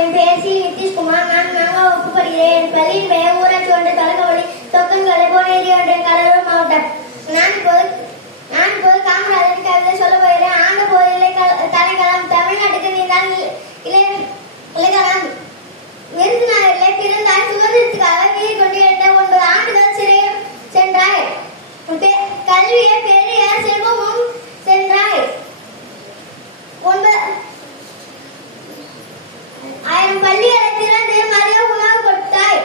என் பெயர் சி நிதிஷ்குமார். நான் 4ஆம் வகுப்பு படிக்கிறேன். என் பள்ளியின் பெயர் ஊராட்சி ஒன்றிய தொடக்கப்பள்ளி சொக்கன்கலை போனேரி ஒன்றிய கடலூர் மாவட்டம். நான் இப்போது காமராஜரின் கவிதை சொல்ல போகிறேன். ஆண்ட போதிலே தலைக்களம் தமிழ்நாட்டுக்கு நீதான் இலக்கணம். விருதுநகரிலே பிறந்தாய், சுதந்திரத்துக்காக வீர் கொண்டு 9 ஆண்டுகள் சிறையில் சென்றாய். கல்வியை பெரியார் செல்வமும் சென்றாய். 1000 பள்ளிகளை திறந்து மதிய உணவு கொடுத்தாய்.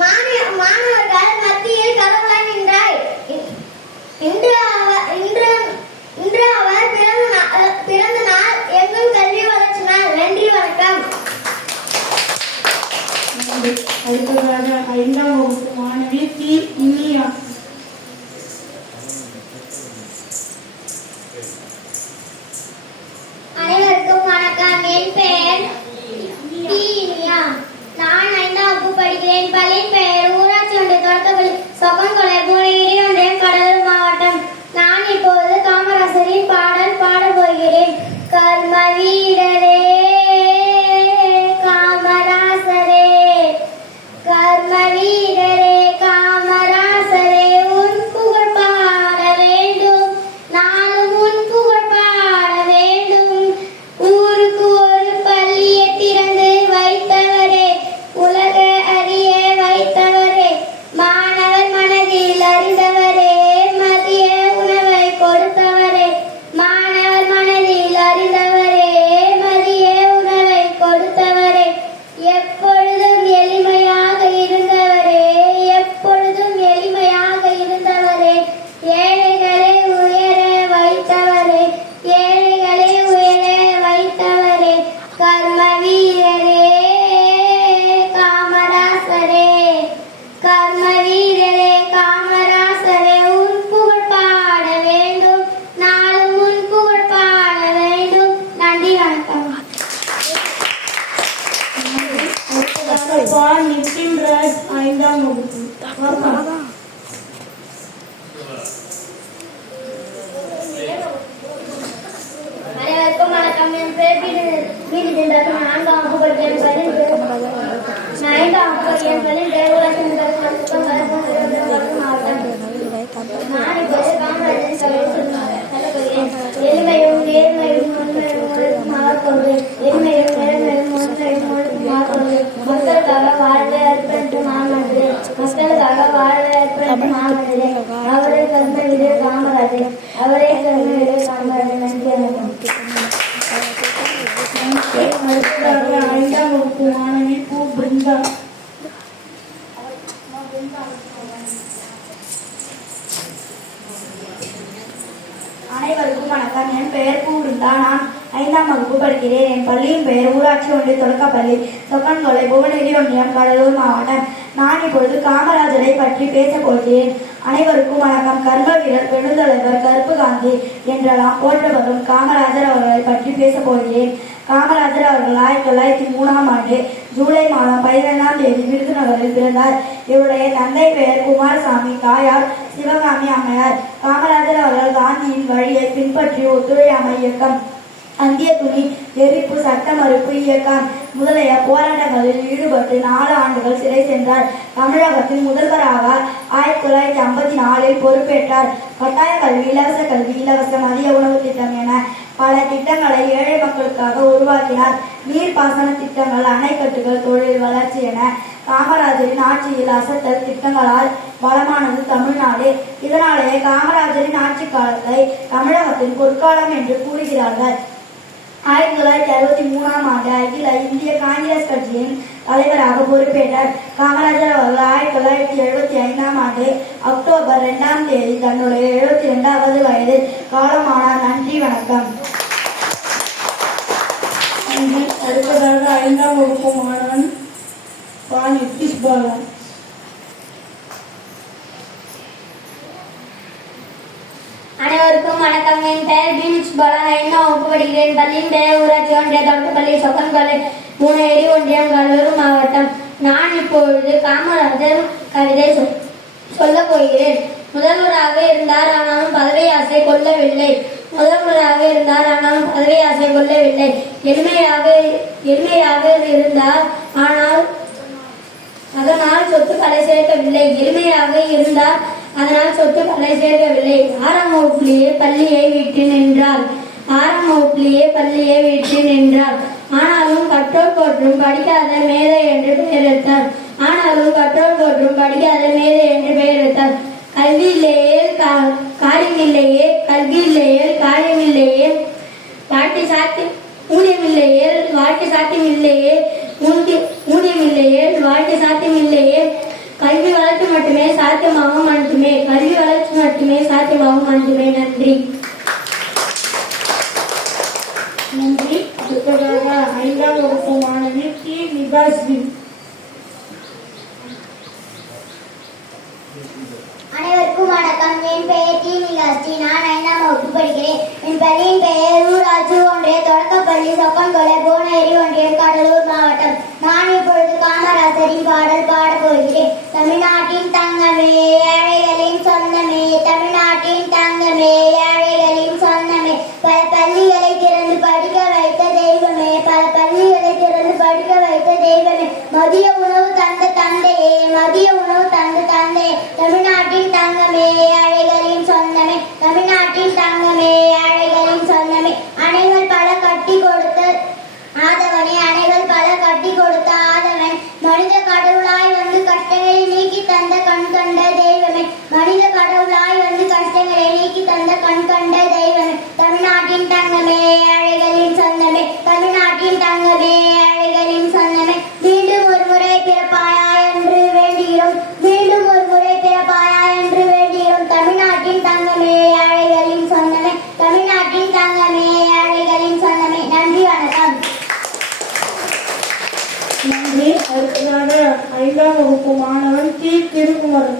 மாணவர்கள் மத்தியில் கடவுளாய் நின்றாய். இன்று அவர் பிறந்த நாள், எங்கும் கல்வி வளர்ச்சி நாள். நன்றி, வணக்கம். அடுத்ததாக 5ஆம் வகுப்பு மாணவி தி இனியா. அனைவருக்கும் வணக்கம். என் பெயர் தி இனியா. நான் 5ஆம் வகுப்பு படிக்கிறேன். பள்ளியின் பெயர் ஊராட்சி ஒன்றிய தொடக்கப்பள்ளி சொக்கன்கலை போனேரி ஒன்றியம் கடலூர் மாவட்டம். நான் இப்போது காமராஜரின் பாடல் பாடப் போகிறேன். கர்ம வீரரே காமராசரே, கர்ம வீரரே காமராசரே, உன் புகழ் பாட வேண்டும், நானும் உன் புகழ் பாட வேண்டும். ஊருக்கு ஒரு பள்ளியை திறந்து வைத்தவரே, உலக அறிய வைத்தவரே, மாணவர் மனதில் அறிந்தவரே, மதிய உணவை கொடுத்தவரே, மாணவர் மனதில் அறிந்தவரே, மதிய உணவை கொடுத்தவரே, எப்பொழுதும் எளிமையாக இருந்தவரே, எப்பொழுதும் எளிமையாக இருந்தவரே, ஏழைகளை உயர வைத்தவரே, ஏழைகளை உயர வைத்தவரே, கர்ம வீரரே காமராசரே, கர்ம வீரரே காமராசரே, உன் புகழ் பாட வேண்டும், நாளும் உன் புகழ் பாட வேண்டும். நன்றி, வணக்கம். அடுத்ததாக நிதின் ராஜ் 5ஆம் வகுப்பு. அனைவருக்கும் வணக்கம். என் பெயர் பீனிதின் ராஜ். நான் 4ஆம் வகுப்பு படிக்கிறேன். நான் 5ஆம் வகுப்பு என் பள்ளியின் பெயர் ஊராட்சி மாவட்டம். நான் இப்போது காமராஜரின் கவிதை சொல்ல போகிறேன். எளிமையும் நேர்மையும் உண்மையும் மாறக்கொண்டு, எளிமையும் நேர்மையும் உண்மையும் மாறக்கொண்டு, மக்களுக்காக வாழ்வை அர்ப்பணித்து மாமனது, மக்களுக்காக வாழ்வை அர்ப்பணித்து மாமனது, அவரே கர்ம வீரர் காமராஜர், அவரே கர்ம வீரர் காமராஜர். நன்றி, வணக்கம். அடுத்ததாக 5ஆம் வகுப்பு மாணவி பூ பிருந்தா. அனைவருக்கும் வணக்கம். என் பெயர் பூவிருந்தா. நான் 5ஆம் வகுப்பு படிக்கிறேன். என் பள்ளியின் பெயர் ஊராட்சி ஒன்றிய தொடக்கப்பள்ளி சொக்கன்கலை புவனகிரி ஒன்றியம் கடலூர் மாவட்டம். நான் இப்பொழுது காமராஜரை பற்றி பேசப் போகிறேன். அனைவருக்கும் வணக்கம். கர்ம வீரர், பெருந்தலைவர், கருப்பு காந்தி என்றெல்லாம் போற்றப்படும் காமராஜர் அவர்களை பற்றி பேசப் போகிறேன். காமராஜர் அவர்கள் 1903ஆம் ஆண்டு ஜூலை மாதம் 15ஆம் தேதி விருதுநகரில் பிறந்தார். இவருடைய தந்தை பெயர் குமாரசாமி, தாயார் சிவகாமி அம்மையார். காமராஜர் அவர்கள் காந்தியின் வழியை பின்பற்றி ஒத்துழையாமை இயக்கம், அந்திய துணி எரிப்பு, சட்ட மறுப்பு இயக்கம் முதலிய போராட்டங்களில் ஈடுபட்டு 4 ஆண்டுகள் சிறை சென்றார். தமிழகத்தின் முதல்வராக 1954இல் பொறுப்பேற்றார். கட்டாய கல்வி, இலவச கல்வி, இலவச மதிய உணவு திட்டம் என பல திட்டங்களை ஏழை மக்களுக்காக உருவாக்கினார். நீர்ப்பாசன திட்டங்கள், அணைக்கட்டுகள், தொழில் வளர்ச்சி என காமராஜரின் ஆட்சியில் அசத்தல் திட்டங்களால் வளமானது தமிழ்நாடு. இதனாலேயே காமராஜரின் ஆட்சி காலத்தை தமிழகத்தின் பொற்காலம் என்று கூறுகிறார்கள். 1963ஆம் ஆண்டு அகில இந்திய காங்கிரஸ் கட்சியின் தலைவராக பொறுப்பேற்றார். காமராஜர் அவர்கள் 1975ஆம் ஆண்டு அக்டோபர் 2ஆம் தேதி தன்னுடைய 72வது வயதில் காலமானார். நன்றி, வணக்கம். அடுத்ததாக 5ஆம் வகுப்பு மாணவன் பா நிதிஷ் பாலன். அனைவருக்கும் வணக்கம். என் பெயர் பீனிக்ஸ் பாலா. 5ஆம் வகுப்பு படிக்கிறேன். பள்ளியின் பெயர் ஊராட்சி ஒன்றிய தொடக்கப்பள்ளி சொக்கன்கலை போனேரி ஒன்றியம் கடலூர் மாவட்டம். நான் இப்பொழுது காமராஜர் கவிதை சொல்ல போகிறேன். முதல்வராக இருந்தார், ஆனாலும் பதவி ஆசை கொள்ளவில்லை. முதல்வராக இருந்தார், ஆனால் பதவி ஆசை கொள்ளவில்லை. எளிமையாக இருந்தார், ஆனால் அதனால் சொத்துக்களை சேர்க்கவில்லை. எளிமையாக இருந்தார், அதனால் சொத்துக்களை சேர்க்கவில்லை. 6ஆம் வகுப்பிலேயே பள்ளியை விட்டு நின்றார். 6ஆம் வகுப்பிலேயே பள்ளியை விட்டு நின்றார். ஆனாலும் கற்றோர் போற்றும் படிக்காத மேதை என்று பெயர் எடுத்தார். கல்வியிலேயே காரியமில்லையே, வாழ்க்கை சாத்தியமில்லையே, கல்வி வளர்ச்சி மட்டுமே சாத்தியமாகும் மட்டுமே. நன்றி. நன்றி. அடுத்ததாக 5ஆம் வகுப்பு மாணவி டி. நிபாஸ்ரீ. அனைவருக்கும் வணக்கம். என் பெயர் டி. நிகாஸ்ரீ. நான் 5ஆம் வகுப்பு படிக்கிறேன். என் பள்ளியின் பெயர் ஊராட்சி ஒன்றிய தொடக்கப்பள்ளி சொக்கன்கொலை, புவனகிரி ஒன்றியம், கடலூர் மாவட்டம். நான் இப்பொழுது காமராசரின் பாடல் பாடப் போகிறேன். தமிழ்நாட்டின் தங்கமே, ஏழைகளின் சொந்தமே, தமிழ்நாட்டின் தங்கமே, ஏழைகளின் சொந்தமே, பல பள்ளிகளை திறந்து படிக்க வைத்த தெய்வமே, மதிய உணவு தந்த தந்தையே, தமிழ்நாட்டின் தங்கமே, ஏழைகளின் சொந்தமே, அணைகள் பல கட்டி கொடுத்த ஆதவன், மனித கடவுளாய் வந்து கஷ்டங்களை நீக்கி தந்த கண் கண்ட தெய்வமே, தமிழ்நாட்டின் தங்கமே, ஏழைகளின் சொந்தமே, மீண்டும் ஒரு முறை பிறப்பாயா என்று வேண்டுகிறோம், தமிழ்நாட்டின் தங்கமே, ஏழைகளின் சொந்தமே, நன்றி, வணக்கம். நன்றி. அடுத்ததாக 5ஆம் வகுப்பு மாணவன் டி. திருக்குமரன்.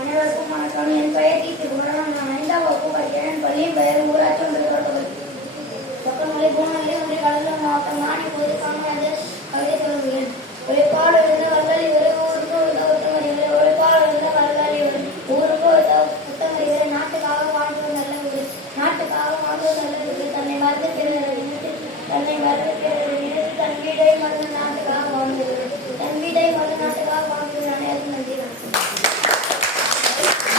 அனைவருக்கும் வணக்கம். என் பெயர் டி. திருக்குமரன். நான் 5ஆம் வகுப்பு படிக்கிறேன். பள்ளியின் பெயர் ஊராட்சி ஒன்றிய தொடக்கப்பள்ளி சொக்கன்கொலை, புவனகிரி ஒன்றிய, கடலூர் மாவட்டம். நான் இப்போது காமராஜர் கவிதை சொல்கிறேன். உழைப்பால் எழுந்த வள்ளல் இவர், ஊருக்கு உத்தமர் இவர், உழைப்பால் எழுந்த வள்ளல் இவர், ஊருக்கு உத்தமர் இவர், நாட்டுக்காக வாழ்வது நல்ல இவர், தன்னை மறந்து பிறரை